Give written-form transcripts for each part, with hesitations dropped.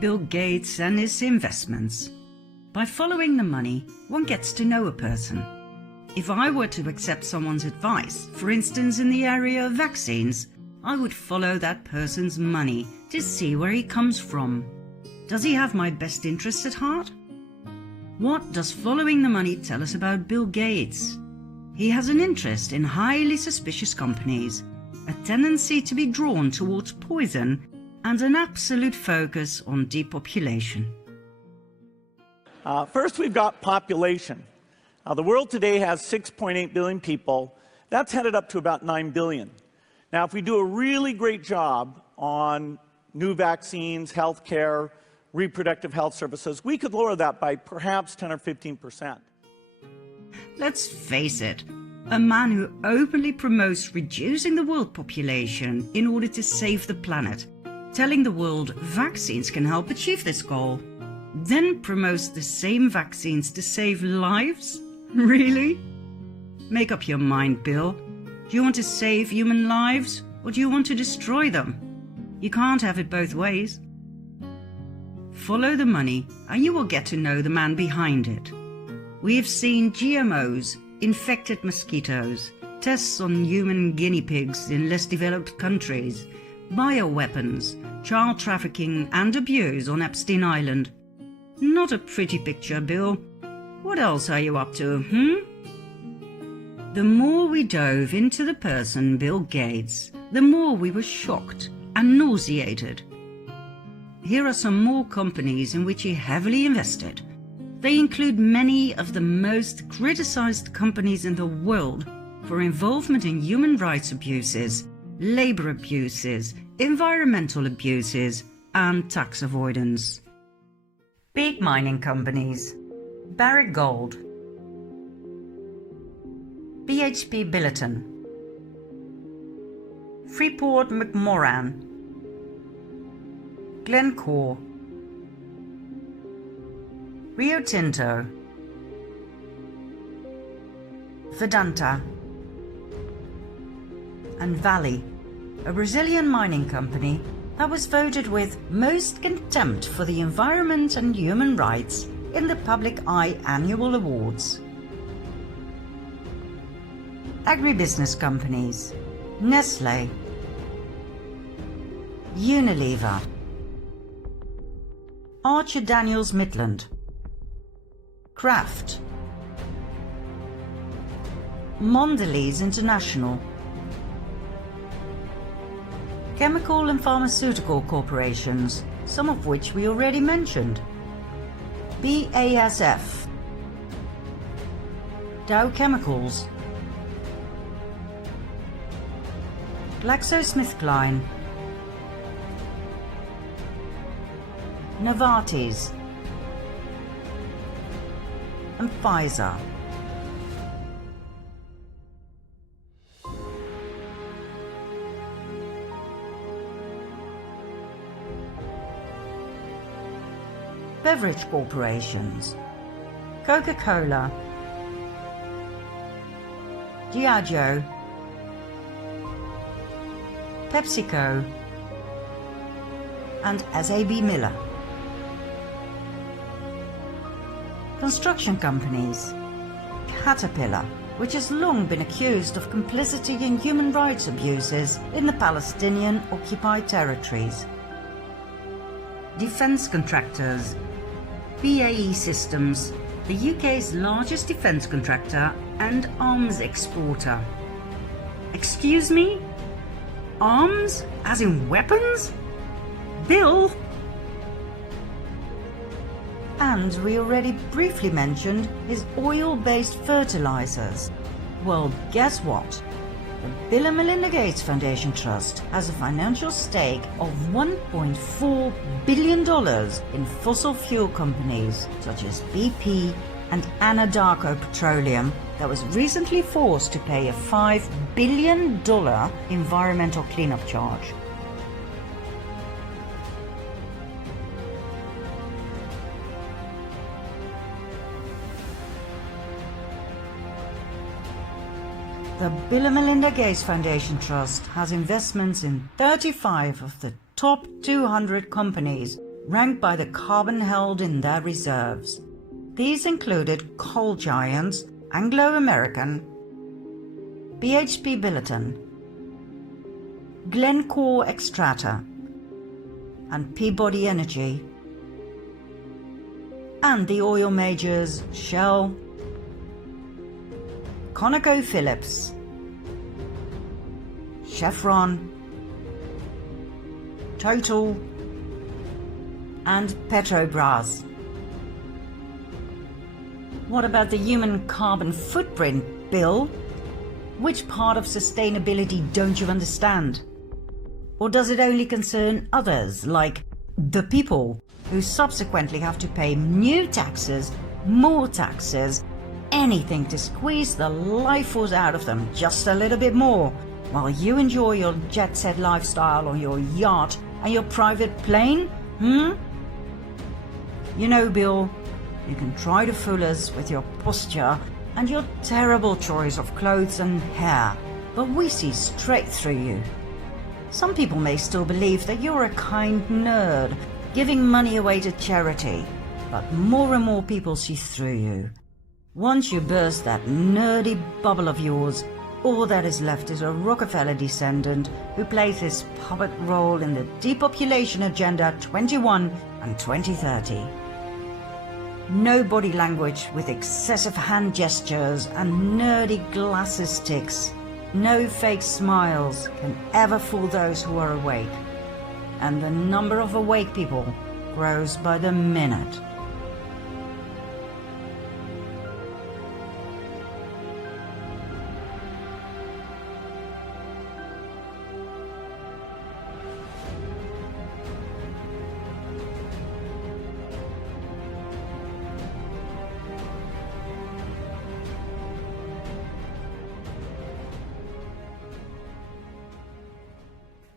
Bill Gates and his investments. By following the money, one gets to know a person. If I were to accept someone's advice, for instance in the area of vaccines, I would follow that person's money to see where he comes from. Does he have my best interests at heart? What does following the money tell us about Bill Gates? He has an interest in highly suspicious companies, a tendency to be drawn towards poison, and an absolute focus on depopulation. First, we've got population. The world today has 6.8 billion people. That's headed up to about 9 billion. Now, if we do a really great job on new vaccines, healthcare, reproductive health services, we could lower that by perhaps 10 or 15%. Let's face it, a man who openly promotes reducing the world population in order to save the planet, telling the world vaccines can help achieve this goal, then promotes the same vaccines to save lives? Really? Make up your mind, Bill. Do you want to save human lives, or do you want to destroy them? You can't have it both ways. Follow the money and you will get to know the man behind it. We have seen GMOs, infected mosquitoes, tests on human guinea pigs in less developed countries, bioweapons, child trafficking and abuse on Epstein Island. Not a pretty picture, Bill. What else are you up to, The more we dove into the person Bill Gates, the more we were shocked and nauseated. Here are some more companies in which he heavily invested. They include many of the most criticized companies in the world for involvement in human rights abuses, labor abuses, environmental abuses, and tax avoidance. Big mining companies: Barrick Gold, BHP Billiton, Freeport McMoran, Glencore, Rio Tinto, Vedanta, and Vale, a Brazilian mining company that was voted with most contempt for the environment and human rights in the Public Eye Annual Awards. Agribusiness companies: Nestlé, Unilever, Archer Daniels Midland, Kraft, Mondelez International, chemical and pharmaceutical corporations, some of which we already mentioned, BASF, Dow Chemicals, GlaxoSmithKline, Novartis, and Pfizer. Beverage corporations: Coca-Cola, Diageo, PepsiCo, and SAB Miller. Construction companies: Caterpillar, which has long been accused of complicity in human rights abuses in the Palestinian-occupied territories. Defence contractors: BAE Systems, the UK's largest defence contractor and arms exporter. Excuse me? Arms? As in weapons? Bill? And we already briefly mentioned his oil-based fertilizers. Well, guess what? The Bill and Melinda Gates Foundation Trust has a financial stake of $1.4 billion in fossil fuel companies such as BP and Anadarko Petroleum that was recently forced to pay a $5 billion environmental cleanup charge. The Bill and Melinda Gates Foundation Trust has investments in 35 of the top 200 companies ranked by the carbon held in their reserves. These included coal giants, Anglo-American, BHP Billiton, Glencore Xstrata, and Peabody Energy, and the oil majors Shell, ConocoPhillips, Chevron, Total, and Petrobras. What about the human carbon footprint, Bill? Which part of sustainability don't you understand? Or does it only concern others, like the people, who subsequently have to pay new taxes, more taxes, anything to squeeze the life force out of them just a little bit more, while you enjoy your jet-set lifestyle on your yacht and your private plane? You know, Bill, you can try to fool us with your posture and your terrible choice of clothes and hair, but we see straight through you. Some people may still believe that you're a kind nerd, giving money away to charity, but more and more people see through you. Once you burst that nerdy bubble of yours, all that is left is a Rockefeller descendant who plays his puppet role in the Depopulation Agenda 21 and 2030. No body language with excessive hand gestures and nerdy glasses sticks. No fake smiles can ever fool those who are awake. And the number of awake people grows by the minute.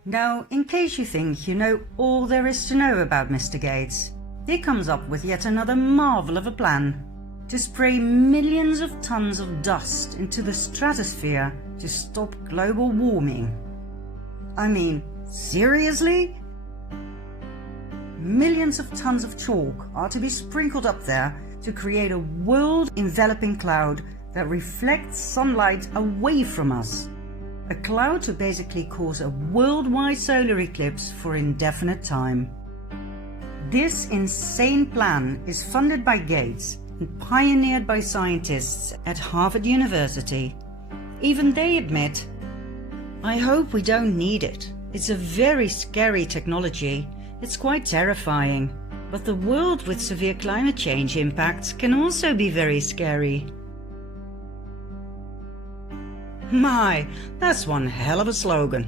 Now, in case you think you know all there is to know about Mr. Gates, he comes up with yet another marvel of a plan to spray millions of tons of dust into the stratosphere to stop global warming. I mean, seriously? Millions of tons of chalk are to be sprinkled up there to create a world-enveloping cloud that reflects sunlight away from us. A cloud to basically cause a worldwide solar eclipse for indefinite time. This insane plan is funded by Gates and pioneered by scientists at Harvard University. Even they admit, "I hope we don't need it. It's a very scary technology. It's quite terrifying. But the world with severe climate change impacts can also be very scary." My, that's one hell of a slogan.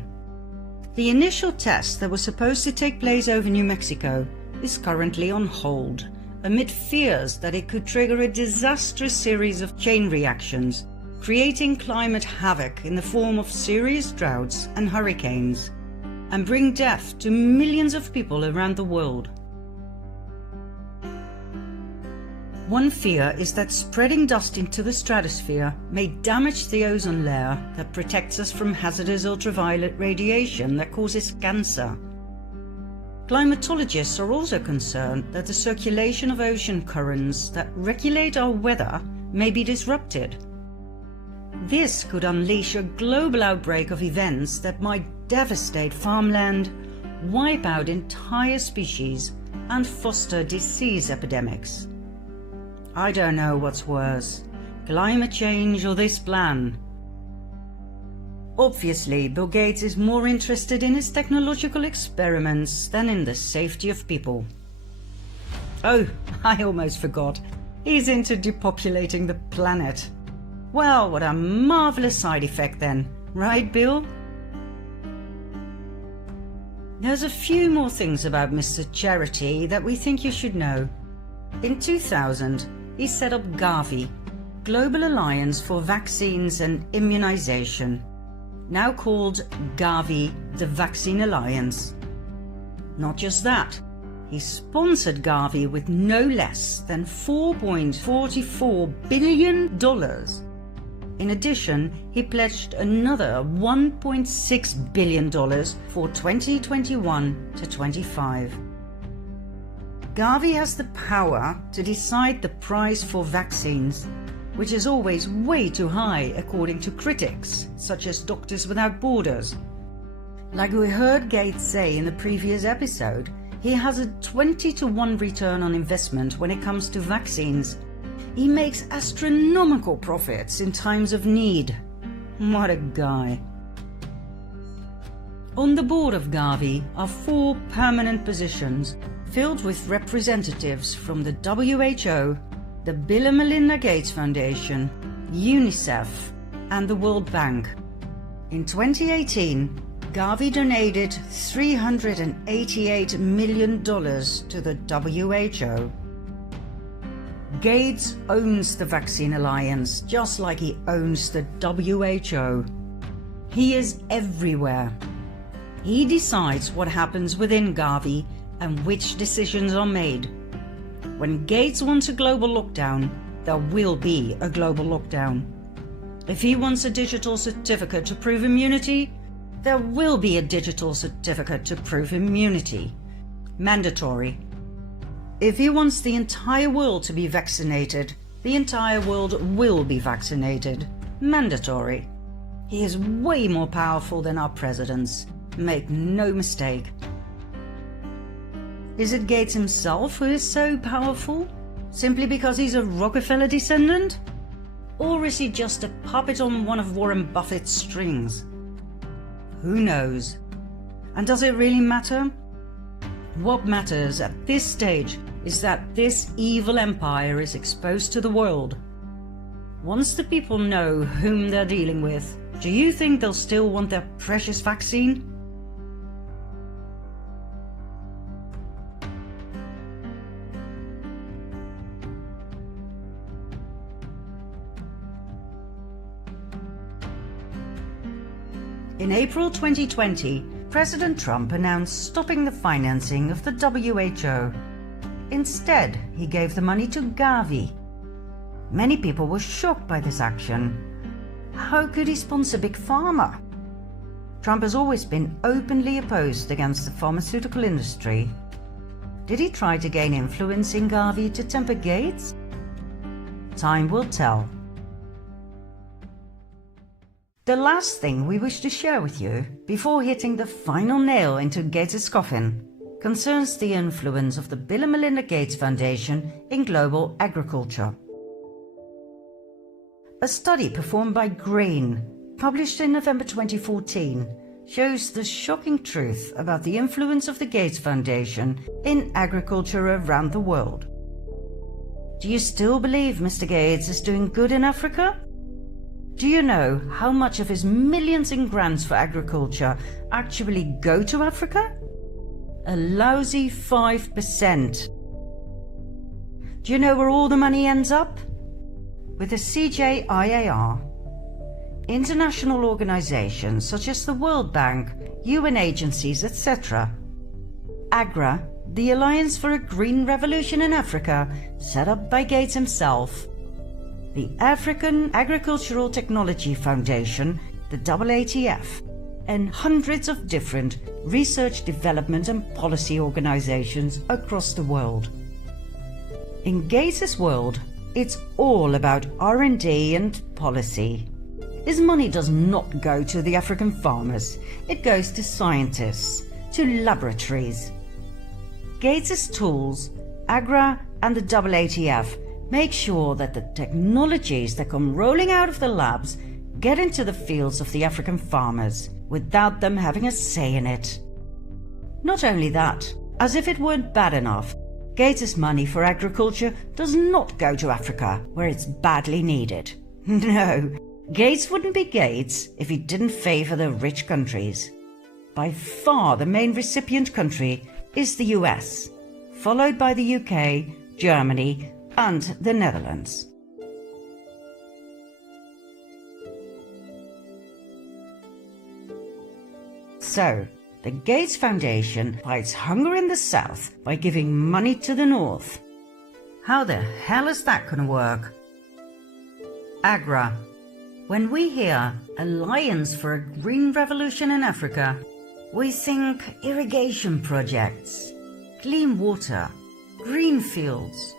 The initial test that was supposed to take place over New Mexico is currently on hold, amid fears that it could trigger a disastrous series of chain reactions, creating climate havoc in the form of serious droughts and hurricanes, and bring death to millions of people around the world. One fear is that spreading dust into the stratosphere may damage the ozone layer that protects us from hazardous ultraviolet radiation that causes cancer. Climatologists are also concerned that the circulation of ocean currents that regulate our weather may be disrupted. This could unleash a global outbreak of events that might devastate farmland, wipe out entire species, and foster disease epidemics. I don't know what's worse, climate change or this plan. Obviously, Bill Gates is more interested in his technological experiments than in the safety of people. Oh, I almost forgot. He's into depopulating the planet. Well, what a marvelous side effect then, right, Bill? There's a few more things about Mr. Charity that we think you should know. In 2000, he set up Gavi, Global Alliance for Vaccines and Immunization, now called Gavi, the Vaccine Alliance. Not just that, he sponsored Gavi with no less than $4.44 billion. In addition, he pledged another $1.6 billion for 2021 to 25. Gavi has the power to decide the price for vaccines, which is always way too high according to critics, such as Doctors Without Borders. Like we heard Gates say in the previous episode, he has a 20-to-1 return on investment when it comes to vaccines. He makes astronomical profits in times of need. What a guy. On the board of Gavi are 4 permanent positions filled with representatives from the WHO, the Bill and Melinda Gates Foundation, UNICEF, and the World Bank. In 2018, Gavi donated $388 million to the WHO. Gates owns the Vaccine Alliance just like he owns the WHO. He is everywhere. He decides what happens within Gavi and which decisions are made. When Gates wants a global lockdown, there will be a global lockdown. If he wants a digital certificate to prove immunity, there will be a digital certificate to prove immunity. Mandatory. If he wants the entire world to be vaccinated, the entire world will be vaccinated. Mandatory. He is way more powerful than our presidents. Make no mistake. Is it Gates himself who is so powerful? Simply because he's a Rockefeller descendant? Or is he just a puppet on one of Warren Buffett's strings? Who knows? And does it really matter? What matters at this stage is that this evil empire is exposed to the world. Once the people know whom they're dealing with, do you think they'll still want their precious vaccine? In April 2020, President Trump announced stopping the financing of the WHO. Instead, he gave the money to Gavi. Many people were shocked by this action. How could he sponsor Big Pharma? Trump has always been openly opposed against the pharmaceutical industry. Did he try to gain influence in Gavi to temper Gates? Time will tell. The last thing we wish to share with you, before hitting the final nail into Gates' coffin, concerns the influence of the Bill and Melinda Gates Foundation in global agriculture. A study performed by Green, published in November 2014, shows the shocking truth about the influence of the Gates Foundation in agriculture around the world. Do you still believe Mr. Gates is doing good in Africa? Do you know how much of his millions in grants for agriculture actually go to Africa? A lousy 5%. Do you know where all the money ends up? With the CJIAR. International organizations such as the World Bank, UN agencies, etc. AGRA, the Alliance for a Green Revolution in Africa, set up by Gates himself. The African Agricultural Technology Foundation, the AATF, and hundreds of different research, development and policy organizations across the world. In Gates' world, it's all about R&D and policy. His money does not go to the African farmers, it goes to scientists, to laboratories. Gates' tools, AGRA and the AATF, make sure that the technologies that come rolling out of the labs get into the fields of the African farmers without them having a say in it. Not only that, as if it weren't bad enough, Gates' money for agriculture does not go to Africa, where it's badly needed. No, Gates wouldn't be Gates if he didn't favor the rich countries. By far the main recipient country is the US, followed by the UK, Germany, and the Netherlands. So, the Gates Foundation fights hunger in the South by giving money to the North. How the hell is that going to work? AGRA. When we hear Alliance for a Green Revolution in Africa, we think irrigation projects, clean water, Greenfields.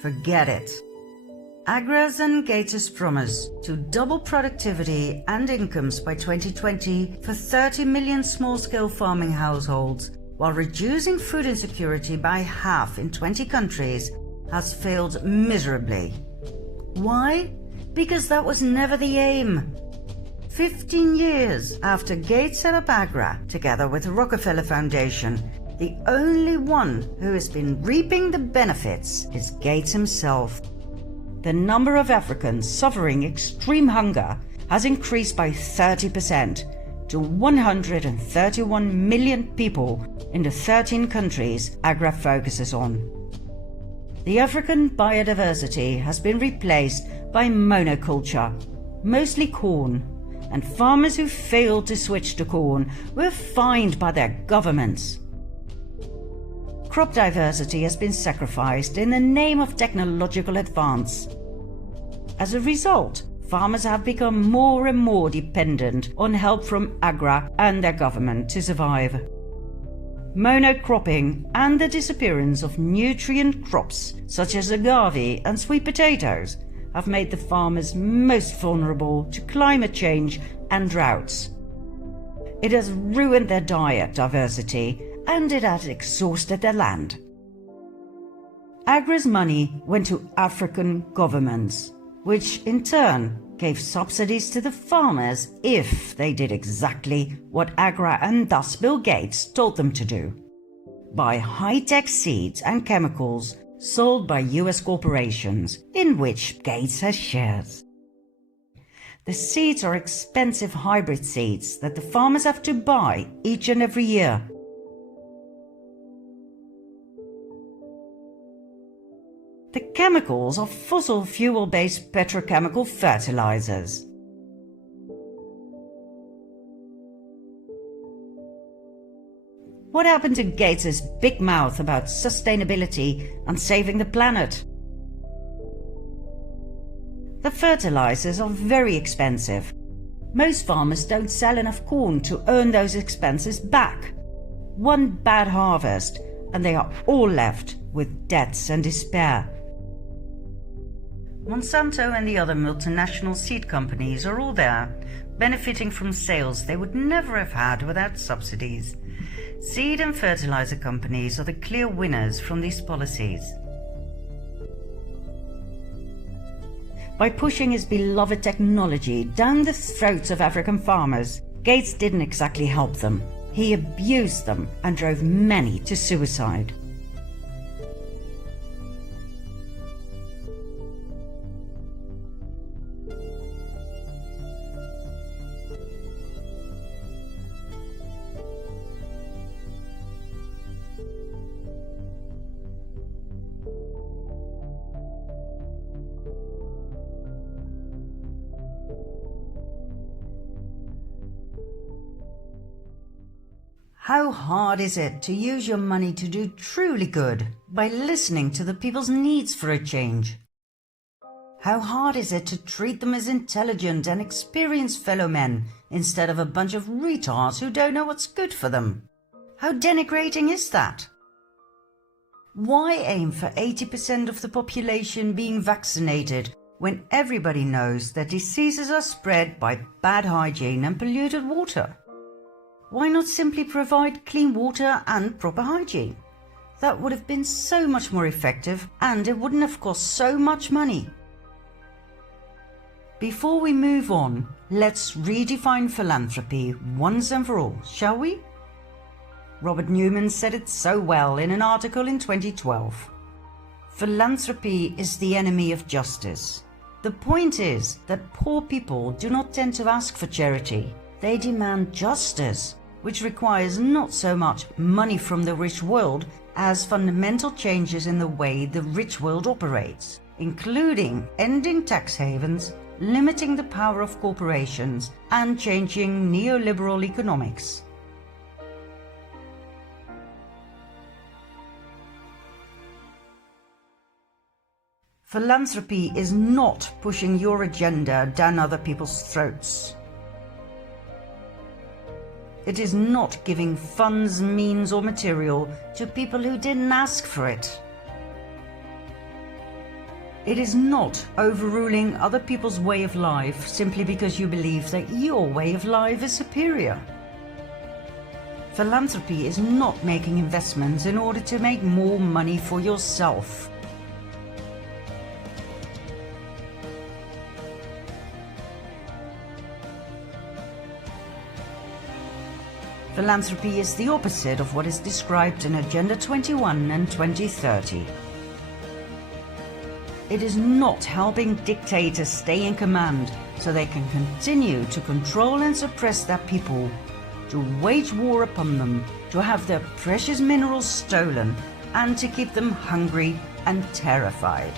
Forget it. Agra's and Gates' promise to double productivity and incomes by 2020 for 30 million small-scale farming households, while reducing food insecurity by half in 20 countries, has failed miserably. Why? Because that was never the aim. 15 years after Gates set up Agra, together with the Rockefeller Foundation, the only one who has been reaping the benefits is Gates himself. The number of Africans suffering extreme hunger has increased by 30% to 131 million people in the 13 countries Agra focuses on. The African biodiversity has been replaced by monoculture, mostly corn, and farmers who failed to switch to corn were fined by their governments. Crop diversity has been sacrificed in the name of technological advance. As a result, farmers have become more and more dependent on help from Agra and their government to survive. Monocropping and the disappearance of nutrient crops such as agave and sweet potatoes have made the farmers most vulnerable to climate change and droughts. It has ruined their diet diversity and it has exhausted their land. Agra's money went to African governments, which in turn gave subsidies to the farmers if they did exactly what Agra and thus Bill Gates told them to do: buy high-tech seeds and chemicals sold by US corporations, in which Gates has shares. The seeds are expensive hybrid seeds that the farmers have to buy each and every year. The chemicals are fossil fuel-based petrochemical fertilizers. What happened to Gates' big mouth about sustainability and saving the planet? The fertilizers are very expensive. Most farmers don't sell enough corn to earn those expenses back. One bad harvest and they are all left with debts and despair. Monsanto and the other multinational seed companies are all there, benefiting from sales they would never have had without subsidies. Seed and fertilizer companies are the clear winners from these policies. By pushing his beloved technology down the throats of African farmers, Gates didn't exactly help them. He abused them and drove many to suicide. How hard is it to use your money to do truly good by listening to the people's needs for a change? How hard is it to treat them as intelligent and experienced fellow men instead of a bunch of retards who don't know what's good for them? How denigrating is that? Why aim for 80% of the population being vaccinated when everybody knows that diseases are spread by bad hygiene and polluted water? Why not simply provide clean water and proper hygiene? That would have been so much more effective and it wouldn't have cost so much money. Before we move on, let's redefine philanthropy once and for all, shall we? Robert Newman said it so well in an article in 2012. Philanthropy is the enemy of justice. The point is that poor people do not tend to ask for charity. They demand justice, which requires not so much money from the rich world as fundamental changes in the way the rich world operates, including ending tax havens, limiting the power of corporations, and changing neoliberal economics. Philanthropy is not pushing your agenda down other people's throats. It is not giving funds, means or material to people who didn't ask for it. It is not overruling other people's way of life simply because you believe that your way of life is superior. Philanthropy is not making investments in order to make more money for yourself. Philanthropy is the opposite of what is described in Agenda 21 and 2030. It is not helping dictators stay in command so they can continue to control and suppress their people, to wage war upon them, to have their precious minerals stolen, and to keep them hungry and terrified.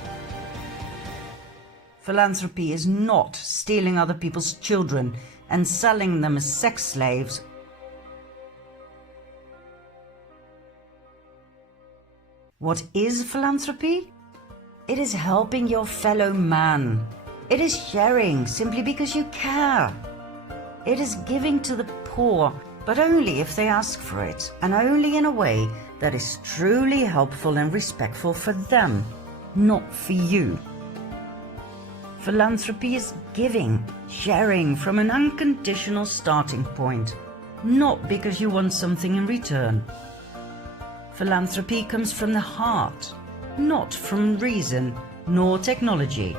Philanthropy is not stealing other people's children and selling them as sex slaves. What is philanthropy? It is helping your fellow man. It is sharing simply because you care. It is giving to the poor, but only if they ask for it, and only in a way that is truly helpful and respectful for them, not for you. Philanthropy is giving, sharing from an unconditional starting point, not because you want something in return. Philanthropy comes from the heart, not from reason nor technology.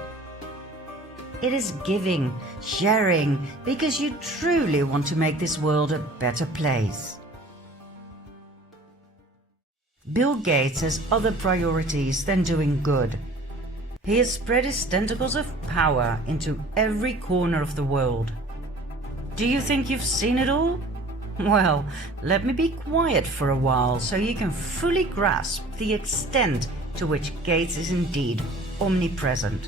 It is giving, sharing, because you truly want to make this world a better place. Bill Gates has other priorities than doing good. He has spread his tentacles of power into every corner of the world. Do you think you've seen it all? Well, let me be quiet for a while so you can fully grasp the extent to which Gates is indeed omnipresent.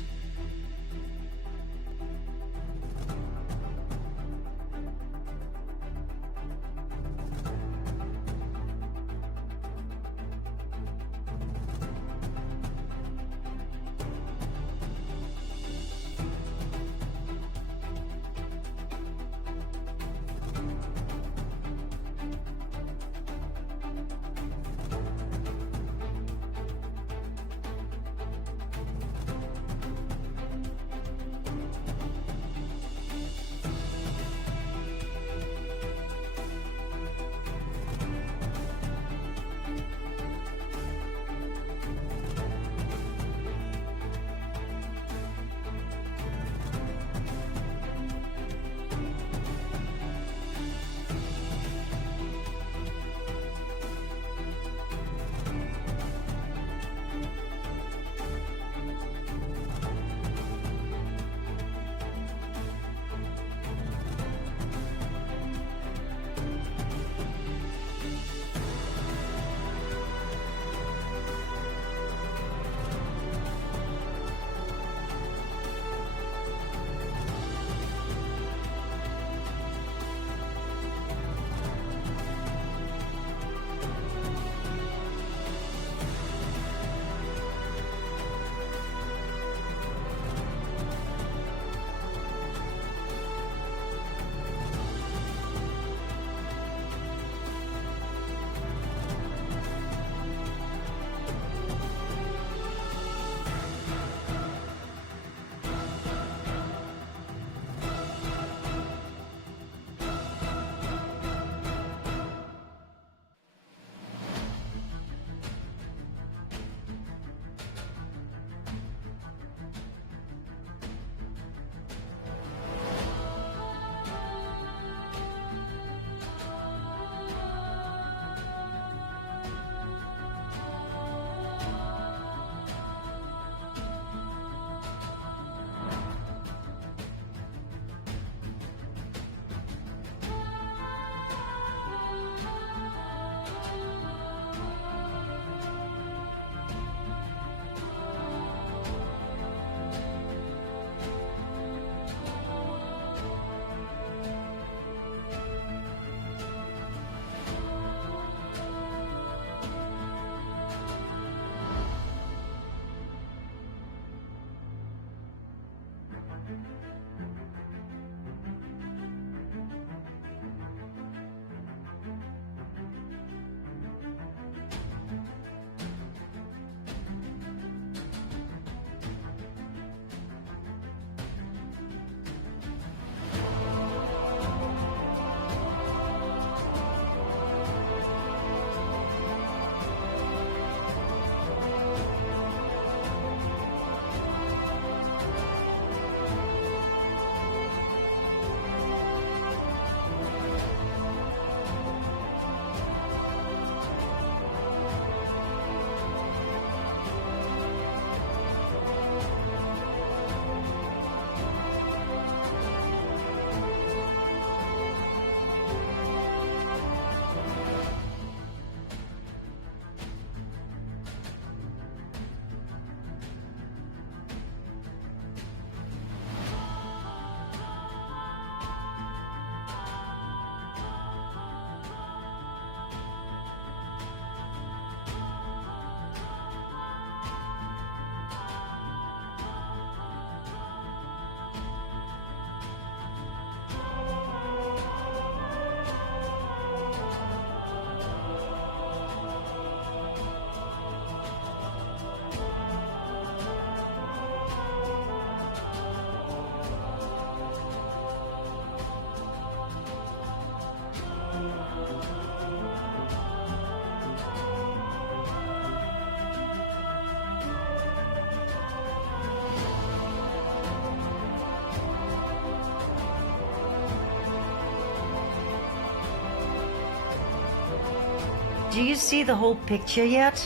Do you see the whole picture yet?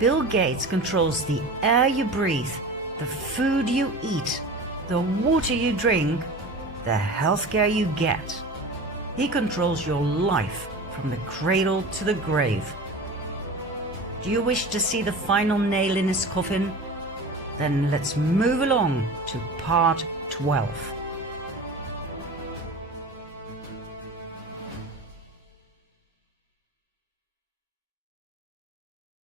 Bill Gates controls the air you breathe, the food you eat, the water you drink, the healthcare you get. He controls your life from the cradle to the grave. Do you wish to see the final nail in his coffin? Then let's move along to part 12.